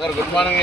Good morning.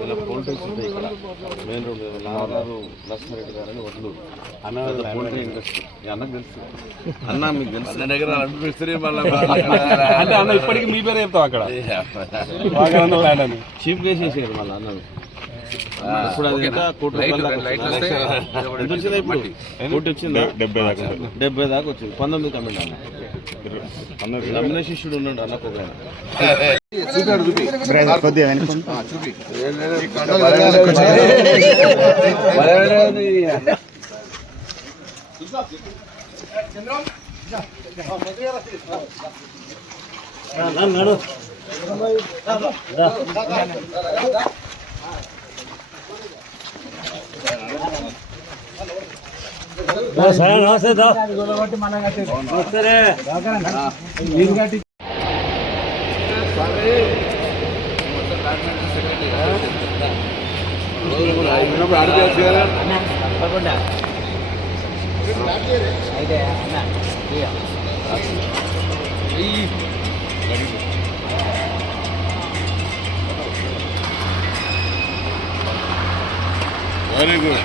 వీళ్ళ poultries ఉంటాయి ఇక్కడ మెయిన్ రోడ్ నాన్నగారు లక్ష్మరెడ్డి గారని వడ్లు అన్న పోల్ట్రీ ఇండస్ట్రీ అన్నకు తెలుసు. అన్న మీకు తెలుసు దగ్గర అనిపిస్తుంది అంటే అన్న ఇప్పటికీ మీ పేరు చెప్తాం అక్కడ చీఫ్ చేసేసారు మళ్ళీ అన్నది. ఇప్పుడు అది ఎంత కోటి వచ్చిందా 70 దాకా వచ్చింది. 19 కమిటీ అన్న రమణ శిష్యుడు ఉన్నాడు అన్నకు ఒక very good.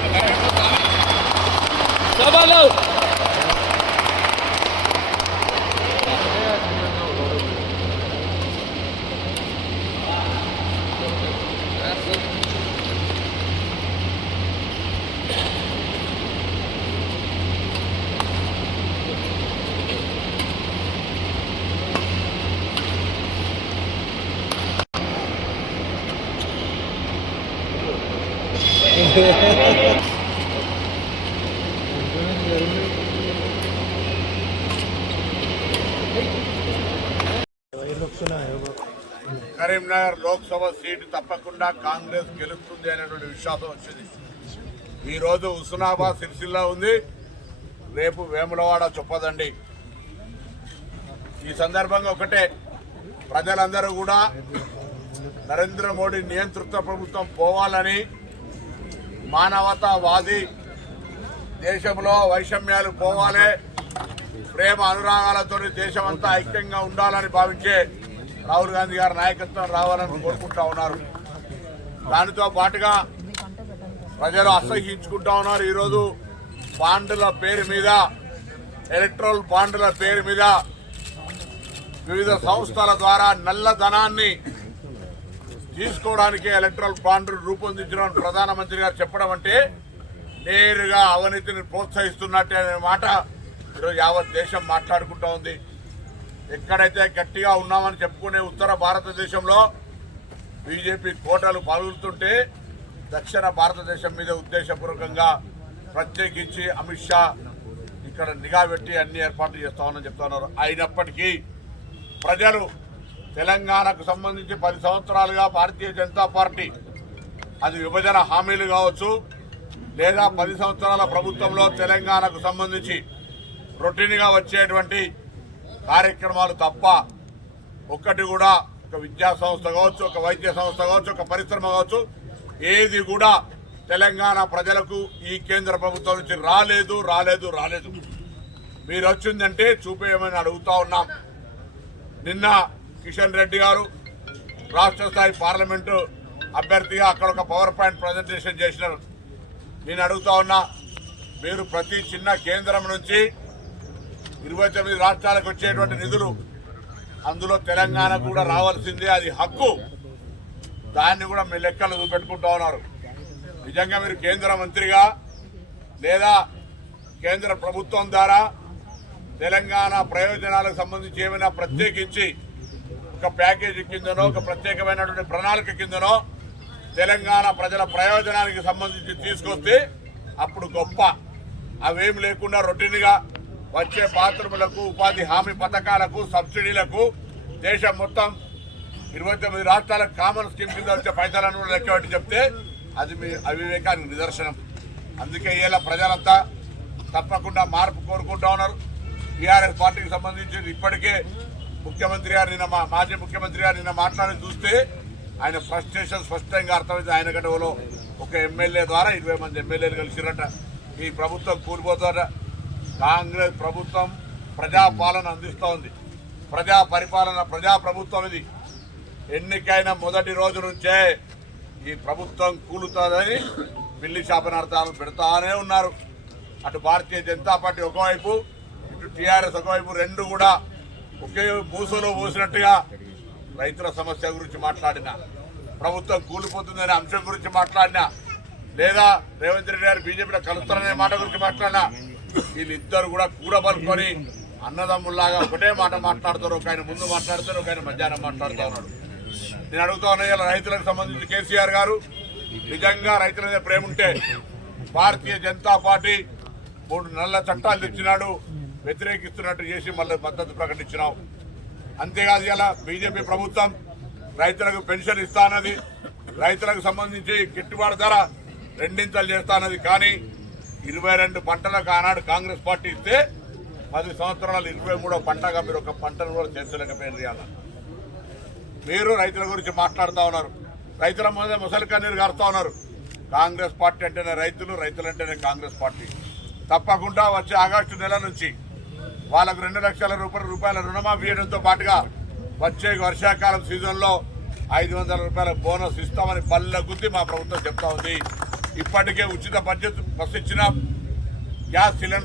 Karimnagar Lok Sabha seat తప్పకుండా కాంగ్రెస్ గెలుస్తుంది అనేటువంటి విశ్వాసం వచ్చింది. ఈరోజు హుస్నాబాద్ సిరిసిల్ల ఉంది, రేపు వేములవాడ చొప్పదండి. ఈ సందర్భంగా ఒకటే, ప్రజలందరూ కూడా నరేంద్ర మోడీ నియంతృత్వ ప్రభుత్వం పోవాలని, మానవతావాది దేశంలో వైషమ్యాలు పోవాలి, ప్రేమ అనురాగాలతో దేశమంతా ఐక్యంగా ఉండాలని భావించే రాహుల్ గాంధీ గారి నాయకత్వం రావాలని కోరుకుంటా ఉన్నారు. దానితో పాటుగా ప్రజలు అసహ్యించుకుంటా ఉన్నారు. ఈరోజు బాండ్ల పేరు మీద, ఎలక్ట్రల్ బాండ్ల పేరు మీద వివిధ సంస్థల ద్వారా నల్లధనాన్ని తీసుకోవడానికి ఎలక్ట్రల్ బాండ్ రూపొందించడం ప్రధానమంత్రి గారు చెప్పడం అంటే నేరుగా అవినీతిని ప్రోత్సహిస్తున్నట్టే అనే మాట ఈరోజు యావత్ దేశం మాట్లాడుకుంటా ఉంది. ఎక్కడైతే గట్టిగా ఉన్నామని చెప్పుకునే ఉత్తర భారతదేశంలో బీజేపీ కోటలు పగులుతుంటే దక్షిణ భారతదేశం మీద ఉద్దేశపూర్వకంగా ప్రత్యేకించి అమిత్ షా ఇక్కడ నిఘా పెట్టి అన్ని ఏర్పాట్లు చేస్తామని చెప్తా ఉన్నారు. అయినప్పటికీ ప్రజలు తెలంగాణకు సంబంధించి 10 సంవత్సరాలుగా భారతీయ జనతా పార్టీ, అది విభజన హామీలు కావచ్చు లేదా 10 సంవత్సరాల ప్రభుత్వంలో తెలంగాణకు సంబంధించి రొటీన్గా వచ్చేటువంటి కార్యక్రమాలు తప్ప ఒక్కటి కూడా, ఒక విద్యా సంస్థ కావచ్చు, ఒక వైద్య సంస్థ కావచ్చు, ఒక పరిశ్రమ కావచ్చు, ఏది కూడా తెలంగాణ ప్రజలకు ఈ కేంద్ర ప్రభుత్వం నుంచి రాలేదు. మీరు వచ్చిందంటే చూపేయమని అడుగుతా ఉన్నాం. నిన్న కిషన్ రెడ్డి గారు రాష్ట్ర స్థాయి పార్లమెంటు అభ్యర్థిగా అక్కడ ఒక పవర్ పాయింట్ ప్రజెంటేషన్ చేసినారు. నేను అడుగుతా ఉన్నా, మీరు ప్రతి చిన్న కేంద్రం నుంచి 29 రాష్ట్రాలకు వచ్చేటువంటి నిధులు, అందులో తెలంగాణ కూడా రావాల్సిందే, అది హక్కు. దాన్ని కూడా మీ లెక్కలు చూపెట్టుకుంటా ఉన్నారు. నిజంగా మీరు కేంద్ర మంత్రిగా లేదా కేంద్ర ప్రభుత్వం ద్వారా తెలంగాణ ప్రయోజనాలకు సంబంధించి ఏమైనా ప్రత్యేకించి ఒక ప్యాకేజీ కిందనో, ఒక ప్రత్యేకమైనటువంటి ప్రణాళిక కిందనో తెలంగాణ ప్రజల ప్రయోజనానికి సంబంధించి తీసుకొస్తే అప్పుడు గొప్ప. అవేం లేకుండా రొటీన్గా వచ్చే బాత్రూములకు, ఉపాధి హామీ పథకాలకు, సబ్సిడీలకు దేశం మొత్తం 29 రాష్ట్రాలకు కామన్ స్కీమ్ కింద వచ్చే పైసలను లెక్కబెట్టి చెప్తే అది మీ అవివేకానికి నిదర్శనం. అందుకే ఇలా ప్రజలంతా తప్పకుండా మార్పు కోరుకుంటా ఉన్నారు. టీఆర్ఎస్ పార్టీకి సంబంధించి ఇప్పటికే ముఖ్యమంత్రి గారు నిన్న మాజీ ముఖ్యమంత్రి గారు నిన్న మాట్లాడి చూస్తే ఆయన ఫ్రస్ట్రేషన్ స్పష్టంగా అర్థమైంది. ఆయన గడవలో ఒక ఎమ్మెల్యే ద్వారా 20 మంది ఎమ్మెల్యేలు కలిసిరట. ఈ ప్రభుత్వం కూలిపోతారట. కాంగ్రెస్ ప్రభుత్వం ప్రజాపాలన అందిస్తూ ఉంది. ప్రజా పరిపాలన, ప్రజా ప్రభుత్వం ఇది. ఎన్నికైన మొదటి రోజు నుంచే ఈ ప్రభుత్వం కూలుతుందని పిల్లి శాపనార్థాలు పెడతానే ఉన్నారు. అటు భారతీయ జనతా పార్టీ ఒకవైపు, ఇటు టీఆర్ఎస్ ఒకవైపు, రెండు కూడా ఒకే మూసలో పోసినట్టుగా రైతుల సమస్య గురించి మాట్లాడినా, ప్రభుత్వం కూలిపోతుందనే అంశం గురించి మాట్లాడినా, లేదా రేవంత్ రెడ్డి గారు బీజేపీలో కలుస్తారనే మాట గురించి మాట్లాడినా, వీళ్ళిద్దరు కూడా కూడబలుకొని అన్నదమ్ముల్లాగా ఒకటే మాట మాట్లాడతారు. ఒక ఆయన ముందు మాట్లాడతారు, ఒక ఆయన మధ్యాహ్నం మాట్లాడుతూ ఉన్నాడు. నేను అడుగుతా ఉన్నా, ఇలా రైతులకు సంబంధించి కేసీఆర్ గారు నిజంగా రైతుల మీద ప్రేమ ఉంటే భారతీయ జనతా పార్టీ 3 నెలల చట్టాలు తెచ్చినాడు, వ్యతిరేకిస్తున్నట్టు చేసి మళ్ళీ మద్దతు ప్రకటించినావు. అంతేకాదు ఇలా బీజేపీ ప్రభుత్వం రైతులకు పెన్షన్ ఇస్తానది, రైతులకు సంబంధించి గిట్టుబాటు ధర 2 చేస్తానది. కానీ 22 పంటలకు ఆనాడు కాంగ్రెస్ పార్టీ ఇస్తే 10 సంవత్సరాలు 23వ పంటగా మీరు ఒక పంటను కూడా చేర్చలేకపోయారు. మీరు రైతుల గురించి మాట్లాడుతూ ఉన్నారు, రైతుల మీద ముసలి కన్నీరు గారుతూ ఉన్నారు. కాంగ్రెస్ పార్టీ అంటేనే రైతులు, రైతులంటేనే కాంగ్రెస్ పార్టీ. తప్పకుండా వచ్చే ఆగస్టు నెల నుంచి వాళ్ళకు 2 లక్షల రూపాయల రుణమాఫీ చేయడంతో పాటుగా వచ్చే వర్షాకాలం సీజన్లో 500 రూపాయల బోనస్ ఇస్తామని బల్ల గుద్ది మా ప్రభుత్వం చెప్తా ఉంది. ఇప్పటికే ఉచిత బస్సు ఇచ్చిన, గ్యాస్ సిలిండర్